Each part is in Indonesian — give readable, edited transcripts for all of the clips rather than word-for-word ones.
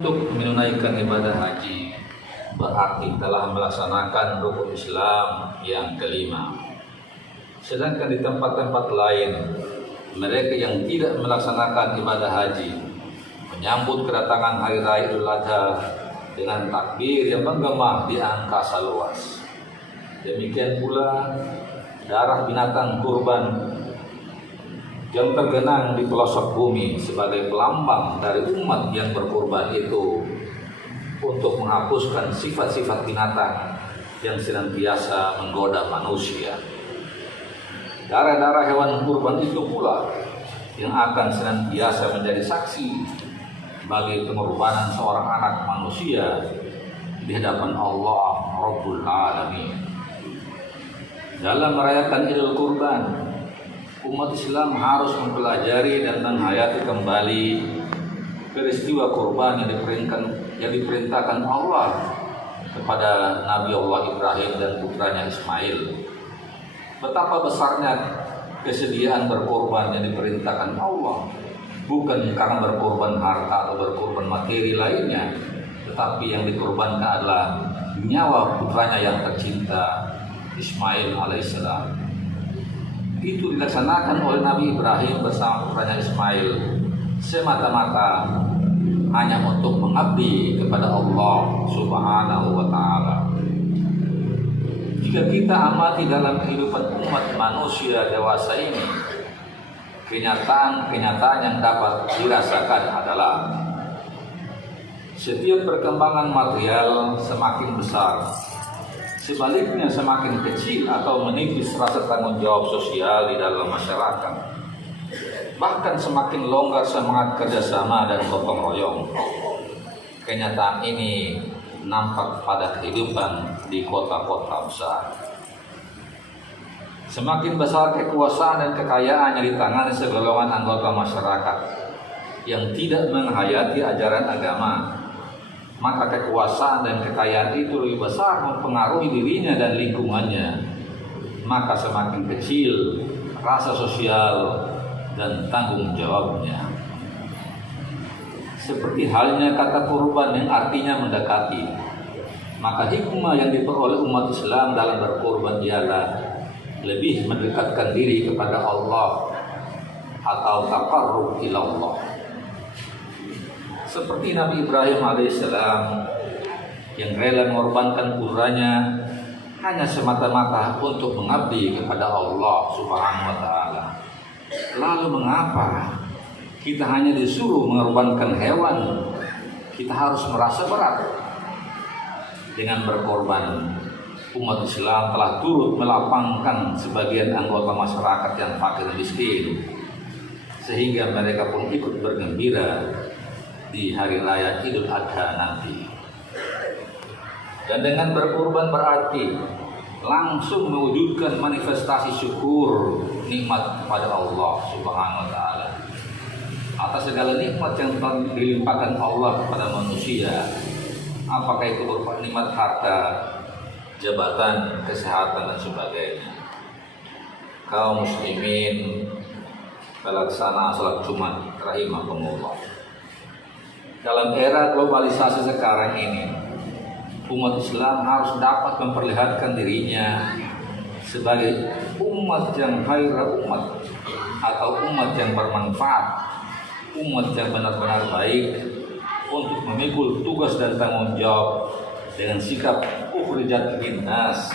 Untuk menunaikan ibadah haji berarti telah melaksanakan rukun Islam yang kelima. Sedangkan di tempat-tempat lain, mereka yang tidak melaksanakan ibadah haji menyambut kedatangan hari raya Idul Adha dengan takbir yang menggema di angkasa luas. Demikian pula darah binatang kurban yang tergenang di pelosok bumi sebagai pelambang dari umat yang berkurban itu untuk menghapuskan sifat-sifat binatang yang senantiasa menggoda manusia. Darah-darah hewan kurban itu pula yang akan senantiasa menjadi saksi bagi pengorbanan seorang anak manusia di hadapan Allah Rabbul Alamin. Dalam merayakan Idul Kurban, umat Islam harus mempelajari dan menghayati kembali peristiwa kurban yang diperintahkan Allah kepada Nabi Allah Ibrahim dan putranya Ismail. Betapa besarnya kesediaan berkorban yang diperintahkan Allah, bukan karena berkorban harta atau berkorban materi lainnya, tetapi yang dikorbankan adalah nyawa putranya yang tercinta, Ismail alaihissalam. Itu dilaksanakan oleh Nabi Ibrahim bersama putranya Ismail semata-mata hanya untuk mengabdi kepada Allah Subhanahu wa Ta'ala. Jika kita amati dalam kehidupan umat manusia dewasa ini, kenyataan yang dapat dirasakan adalah setiap perkembangan material semakin besar, sebaliknya semakin kecil atau menipis rasa tanggung jawab sosial di dalam masyarakat. Bahkan semakin longgar semangat kerjasama dan gotong royong. Kenyataan ini nampak pada kehidupan di kota-kota besar. Semakin besar kekuasaan dan kekayaan yang ditangani segolongan anggota masyarakat yang tidak menghayati ajaran agama, maka kekuasaan dan kekayaan itu lebih besar mempengaruhi dirinya dan lingkungannya, maka semakin kecil rasa sosial dan tanggung jawabnya. Seperti halnya kata kurban yang artinya mendekati, maka hikmah yang diperoleh umat Islam dalam berkorban ialah lebih mendekatkan diri kepada Allah atau taqarrub ila Allah. Seperti Nabi Ibrahim alaihissalam yang rela mengorbankan putranya hanya semata-mata untuk mengabdi kepada Allah Subhanahu wa Ta'ala. Lalu mengapa kita hanya disuruh mengorbankan hewan, kita harus merasa berat dengan berkorban? Umat Islam telah turut melapangkan sebagian anggota masyarakat yang fakir miskin, sehingga mereka pun ikut bergembira di hari raya Idul Adha nanti. Dan dengan berkorban berarti langsung mewujudkan manifestasi syukur nikmat kepada Allah Subhanahu wa Ta'ala atas segala nikmat yang telah dilimpahkan Allah kepada manusia, apakah itu berupa nikmat harta, jabatan, kesehatan dan sebagainya. Kaum muslimin pelaksana salat Jumat rahimakumullah, dalam era globalisasi sekarang ini, umat Islam harus dapat memperlihatkan dirinya sebagai umat yang khairul umat atau umat yang bermanfaat, umat yang benar-benar baik untuk memikul tugas dan tanggung jawab dengan sikap ukhrijat linnas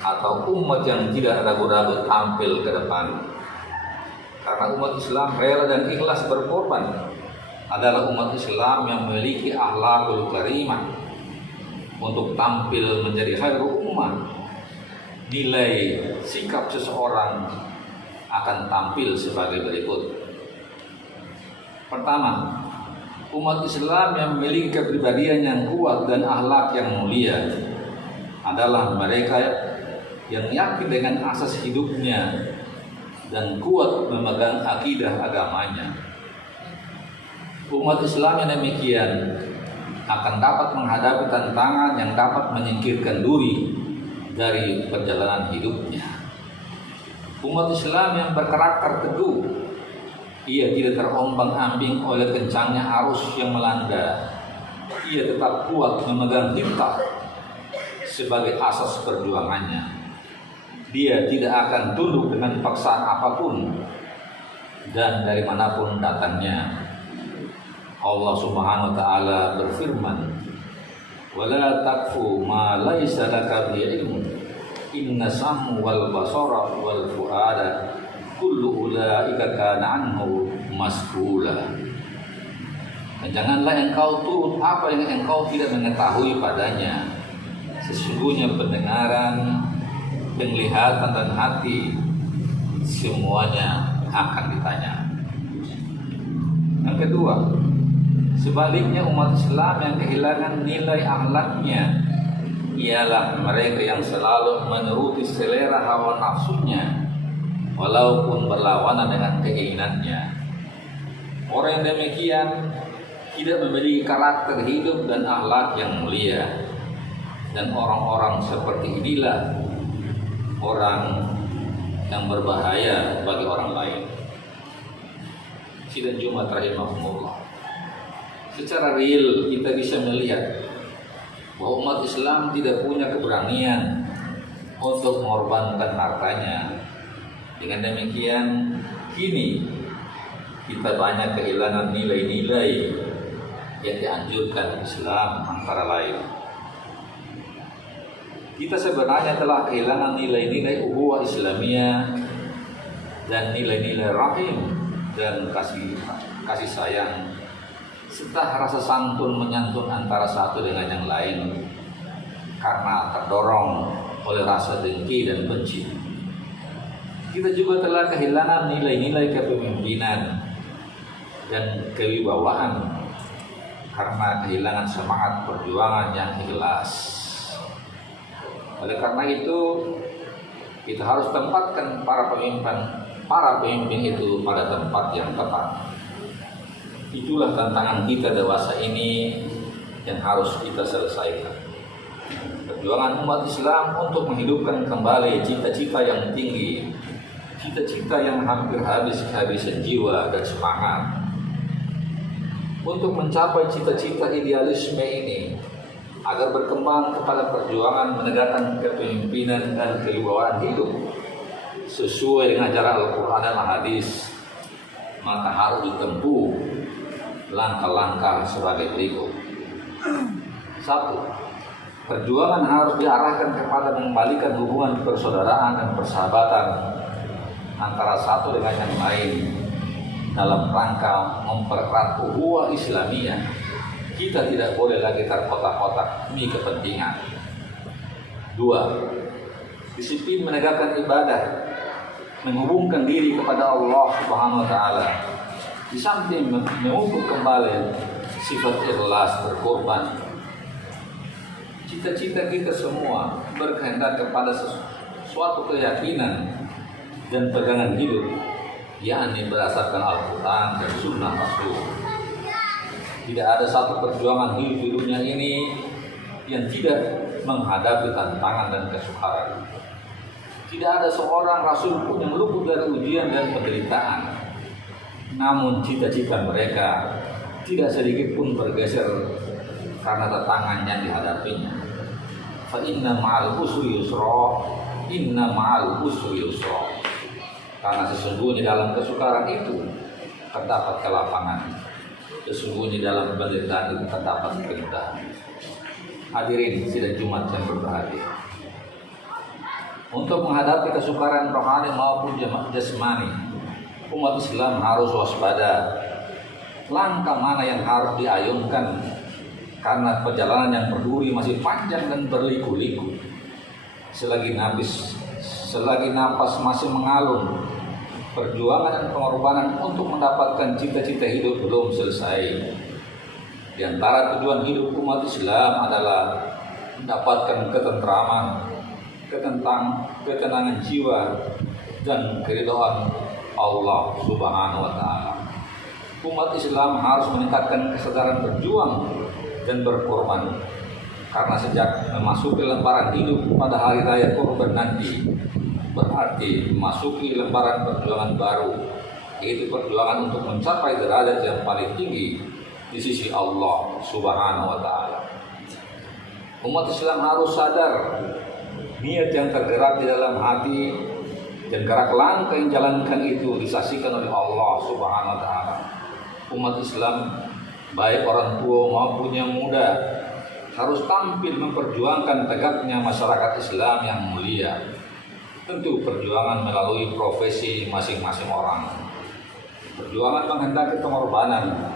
atau umat yang tidak ragu-ragu tampil ke depan. Karena umat Islam rela dan ikhlas berkorban adalah umat Islam yang memiliki akhlakul karimah untuk tampil menjadi khairul ummah. Nilai sikap seseorang akan tampil sebagai berikut. Pertama, umat Islam yang memiliki kepribadian yang kuat dan akhlak yang mulia adalah mereka yang yakin dengan asas hidupnya dan kuat memegang akidah agamanya. Umat Islam yang demikian akan dapat menghadapi tantangan yang dapat menyingkirkan duri dari perjalanan hidupnya. Umat Islam yang berkarakter teguh, ia tidak terombang-ambing oleh kencangnya arus yang melanda, ia tetap kuat memegang cinta sebagai asas perjuangannya. Dia tidak akan tunduk dengan paksaan apapun dan dari manapun datangnya. Allah Subhanahu wa taala berfirman, "Wala taqfu ma laisa laka bihi ilmun. Inna sam'u wal basara wal fuada kullu ulaika kana anhu mas'ula." Dan janganlah engkau turut apa yang engkau tidak mengetahui padanya. Sesungguhnya pendengaran, penglihatan dan hati semuanya akan ditanya. Yang kedua, sebaliknya umat Islam yang kehilangan nilai akhlaknya ialah mereka yang selalu menuruti selera hawa nafsunya walaupun berlawanan dengan keinginannya. Orang yang demikian tidak memiliki karakter hidup dan akhlak yang mulia. Dan orang-orang seperti inilah orang yang berbahaya bagi orang lain. Sidang Jumat rahimahumullah. Secara real kita bisa melihat bahwa umat Islam tidak punya keberanian untuk mengorbankan hartanya. Dengan demikian, kini kita banyak kehilangan nilai-nilai yang dianjurkan Islam, antara lain. Kita sebenarnya telah kehilangan nilai-nilai ukhuwah Islamiyah dan nilai-nilai rahim dan kasih sayang serta rasa santun menyantun antara satu dengan yang lain karena terdorong oleh rasa dengki dan benci. Kita juga telah kehilangan nilai-nilai kepemimpinan dan kewibawaan karena kehilangan semangat perjuangan yang ikhlas. Oleh karena itu, kita harus tempatkan para pemimpin itu pada tempat yang tepat. Itulah tantangan kita dewasa ini yang harus kita selesaikan. Perjuangan umat Islam untuk menghidupkan kembali cita-cita yang tinggi, cita-cita yang hampir habis kehabisan jiwa dan semangat. Untuk mencapai cita-cita idealisme ini, agar berkembang kepada perjuangan menegakkan kepemimpinan dan kewibawaan hidup sesuai dengan ajaran Al-Quran dan Hadis, maka harus ditempuh langkah-langkah sebagai berikut. 1. Perjuangan harus diarahkan kepada mengembalikan hubungan persaudaraan dan persahabatan antara satu dengan yang lain dalam rangka mempererat ukhuwah Islamiyah. Kita tidak boleh lagi terkotak-kotak demi kepentingan. 2. Disiplin menegakkan ibadah, menghubungkan diri kepada Allah Subhanahu wa taala. Di samping memupuk kembali sifat ikhlas berkorban. Cita-cita kita semua berkehendak kepada suatu keyakinan dan pegangan hidup, yakni berdasarkan Al-Quran dan Sunnah Rasul. Tidak ada satu perjuangan hidup di dunia ini yang tidak menghadapi tantangan dan kesukaran. Tidak ada seorang rasul pun yang luput dari ujian dan penderitaan. Namun cita-cita mereka tidak sedikit pun bergeser karena tantangan yang dihadapinya. Fa inna ma'al usri yusra, inna ma'al usri yusra. Karena sesungguhnya dalam kesukaran itu terdapat kelapangan. Sesungguhnya dalam penderitaan itu terdapat kemudahan. Hadirin sidang Jumat yang berbahagia. Untuk menghadapi kesukaran rohani maupun jasmani, umat Islam harus waspada. Langkah mana yang harus diayunkan karena perjalanan yang berduri masih panjang dan berliku-liku. Selagi napas masih mengalun, perjuangan dan pengorbanan untuk mendapatkan cita-cita hidup belum selesai. Di antara tujuan hidup umat Islam adalah mendapatkan ketentraman, ketenangan jiwa, dan keridhaan Allah Subhanahu wa taala. Umat Islam harus meningkatkan kesadaran berjuang dan berkorban, karena sejak memasuki lembaran hidup pada hari raya Kurban nanti, berarti memasuki lembaran perjuangan baru, yaitu perjuangan untuk mencapai derajat yang paling tinggi di sisi Allah Subhanahu wa taala. Umat Islam harus sadar niat yang tergerak di dalam hati dan gerak langkah yang jalankan itu disaksikan oleh Allah Subhanahu wa taala. Umat Islam baik orang tua maupun yang muda harus tampil memperjuangkan tegaknya masyarakat Islam yang mulia. Tentu perjuangan melalui profesi masing-masing orang. Perjuangan menghendaki pengorbanan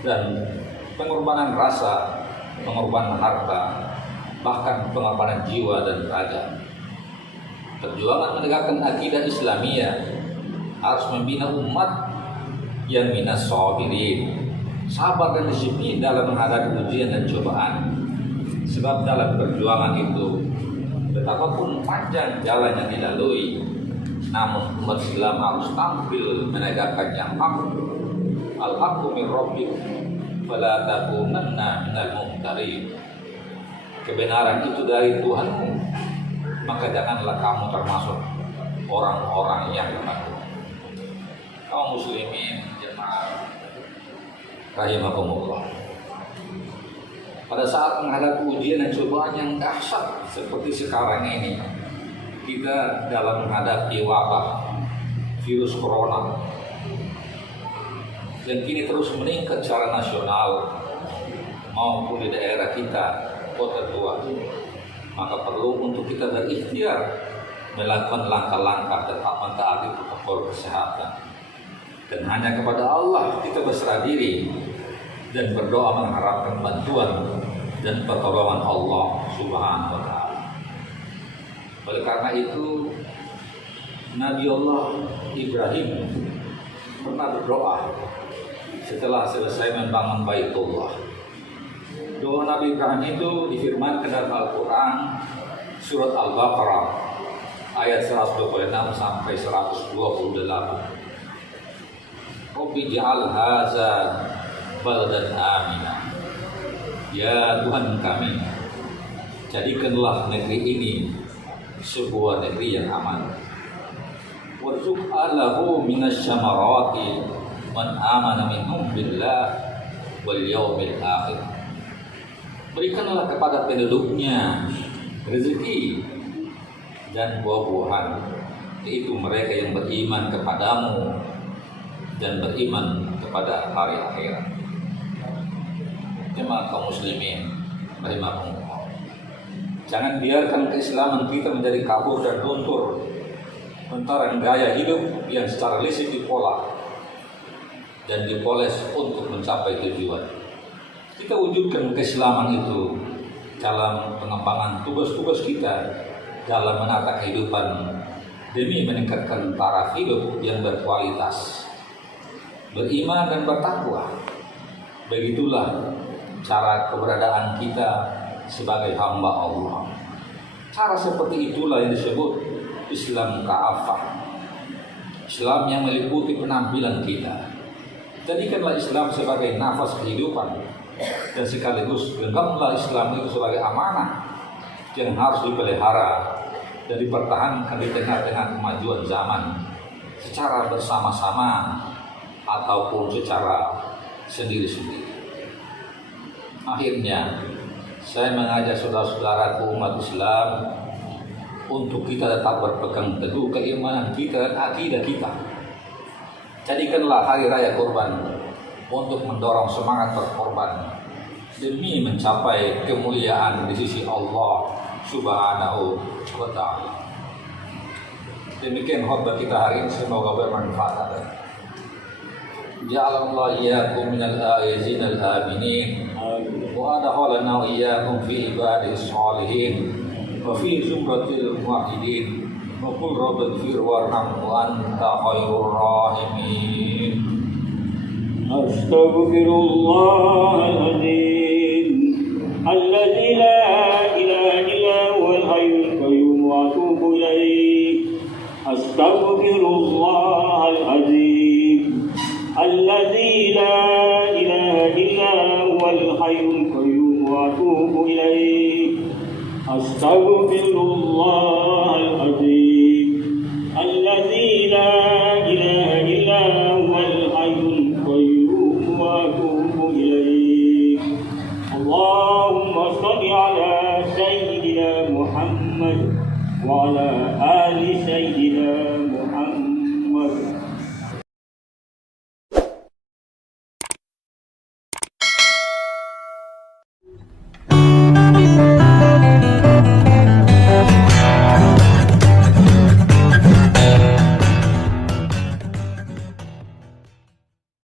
dan pengorbanan rasa, pengorbanan harta, bahkan pengorbanan jiwa dan raga. Perjuangan menegakkan akidah Islamiyah harus membina umat yang minas sabirin, sabar dan disiplin dalam menghadapi ujian dan cobaan. Sebab dalam perjuangan itu betapapun panjang jalan yang dilalui, namun umat Islam harus tampil menegakkan yang hak. Al-haqqu min rabbik fala takunanna minal mumtarin. Kebenaran itu dari Tuhanmu, maka janganlah kamu termasuk orang-orang yang ragu. Kaum muslimin jemaah rahimakumullah. Pada saat menghadapi ujian dan cobaan yang dahsyat seperti sekarang ini, kita dalam menghadapi wabah virus corona yang kini terus meningkat secara nasional maupun di daerah kita, kota tua, maka perlu untuk kita berikhtiar melakukan langkah-langkah tetap mentaati protokol kesehatan. Dan hanya kepada Allah kita berserah diri dan berdoa mengharapkan bantuan dan pertolongan Allah Subhanahu wa taala. Oleh karena itu Nabi Allah Ibrahim pernah berdoa setelah selesai membangun Baitullah. Doa Nabi Ibrahim itu difirmankan dalam Al-Quran surat Al-Baqarah ayat 126 sampai 128. Rabbi ja'al haza baldan amina. Ya Tuhan kami, jadikanlah negeri ini sebuah negeri yang aman. Warzuq alahu minas syamarati man amana minhum billah wal yaumil akhir. Berikanlah kepada penduduknya rezeki dan buah-buahan, yaitu mereka yang beriman kepadamu dan beriman kepada hari akhirat. Jemaah kaum muslimin rahimakumullah. Jangan biarkan keislaman kita menjadi kabur dan luntur antara gaya hidup yang secara lisan dipola dan dipoles untuk mencapai tujuan. Kita wujudkan keislaman itu dalam pengembangan tugas-tugas kita dalam menata kehidupan demi meningkatkan taraf hidup yang berkualitas, beriman dan bertakwa. Begitulah cara keberadaan kita sebagai hamba Allah. Cara seperti itulah yang disebut Islam ka'afah, Islam yang meliputi penampilan kita. Jadikanlah Islam sebagai nafas kehidupan, dan sekaligus genggamlah Islam itu sebagai amanah yang harus dipelihara dan dipertahankan di tengah-tengah kemajuan zaman secara bersama-sama ataupun secara sendiri-sendiri. Akhirnya saya mengajak saudara-saudaraku umat Islam untuk kita tetap berpegang teguh keimanan kita dan akidah kita. Jadikanlah hari raya kurban untuk mendorong semangat berkorban demi mencapai kemuliaan di sisi Allah Subhanahu wa ta'ala. Demikian khutbah kita hari ini, semoga bermanfaat. Ja'alallahu iyyakum minal aizin al-aminin wa adkhalana wa iyyakum fi ibadis shalihin wa fi zumratil muwahhidin wa qul rabbighfir warham wa anta khairur rahimin. Astaghfirullahaladzim alladzi la ilaha illa huwal hayyul qayyum wa atubu ilaih. Astaghfirullahaladzim alladzi la ilaha illa huwal hayyul qayyum wa atubu ilaih. Astaghfirullahaladzim alladzi la ilaha illa huwal hayyul qayyum wa وعلى آل سيدنا